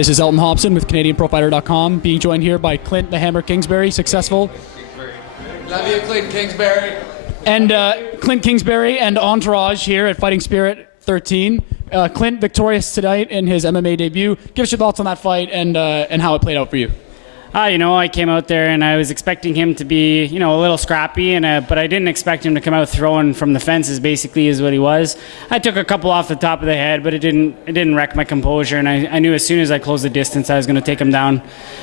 This is Elton Hobson with CanadianProfighter.com, being joined here by Clint the Hammer Kingsbury, successful. Love you, Clint Kingsbury. And Clint Kingsbury and Entourage here at Fighting Spirit 13. Clint victorious tonight in his MMA debut. Give us your thoughts on that fight and how it played out for you. I came out there and I was expecting him to be, a little scrappy, but I didn't expect him to come out throwing from the fences. Basically, is what he was. I took a couple off the top of the head, but it didn't wreck my composure. And I knew as soon as I closed the distance, I was going to take him down.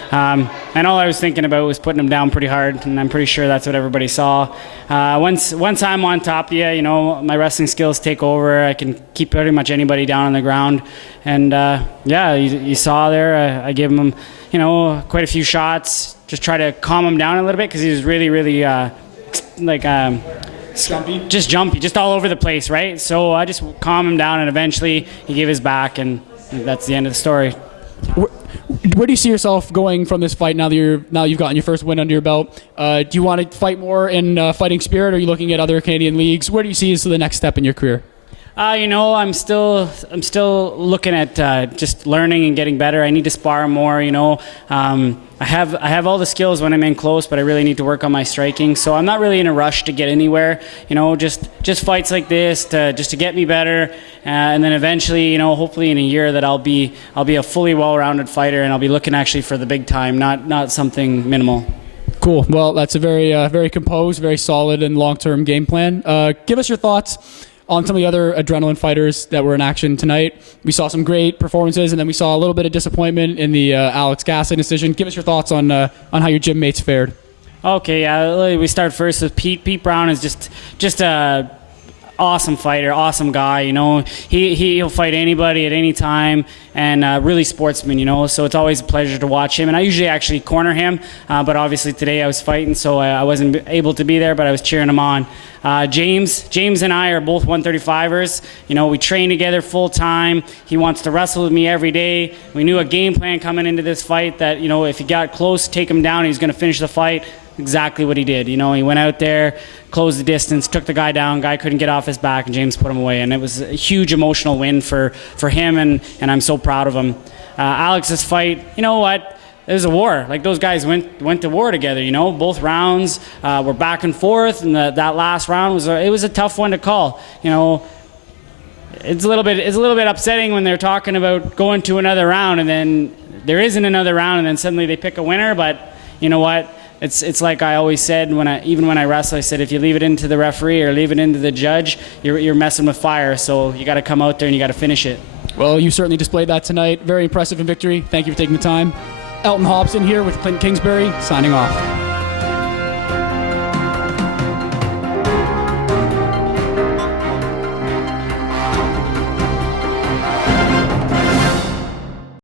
And all I was thinking about was putting him down pretty hard. And I'm pretty sure that's what everybody saw. Once I'm on top of you, my wrestling skills take over. I can keep pretty much anybody down on the ground. And you saw there, I gave him, quite a few shots, just try to calm him down a little bit because he was really, really jumpy, just all over the place, right? So I just calmed him down, and eventually he gave his back, and that's the end of the story. Where do you see yourself going from this fight now that you've gotten your first win under your belt? Do you want to fight more in Fighting Spirit, or are you looking at other Canadian leagues? Where do you see as the next step in your career? I'm still looking at just learning and getting better. I need to spar more. I have all the skills when I'm in close, but I really need to work on my striking. So I'm not really in a rush to get anywhere. Just fights like this to get me better, and then eventually, hopefully in a year that I'll be a fully well-rounded fighter, and I'll be looking actually for the big time, not something minimal. Cool. Well, that's a very composed, very solid, and long-term game plan. Give us your thoughts on some of the other adrenaline fighters that were in action tonight. We saw some great performances, and then we saw a little bit of disappointment in the Alex Gasson decision. Give us your thoughts on how your gym mates fared. Okay, we start first with Pete. Pete Brown is just a awesome fighter, awesome guy. He'll fight anybody at any time, and really sportsman. So it's always a pleasure to watch him. And I usually actually corner him, but obviously today I was fighting, so I wasn't able to be there, but I was cheering him on. James and I are both 135ers. We train together full time. He wants to wrestle with me every day. We knew a game plan coming into this fight that, if he got close, take him down, he's going to finish the fight. Exactly what he did. He went out there, closed the distance, took the guy down. Guy couldn't get off his back, and James put him away. And it was a huge emotional win for him, and I'm so proud of him. Alex's fight, you know what? It was a war. Like, those guys went to war together. Both rounds were back and forth, and that last round was a tough one to call. It's a little bit upsetting when they're talking about going to another round, and then there isn't another round, and then suddenly they pick a winner. But you know what? It's like I always said even when I wrestle. I said, if you leave it into the referee or leave it into the judge, you're messing with fire. So you got to come out there and you got to finish it. Well, you certainly displayed that tonight. Very impressive in victory. Thank you for taking the time. Elton Hobson here with Clint Kingsbury, signing off.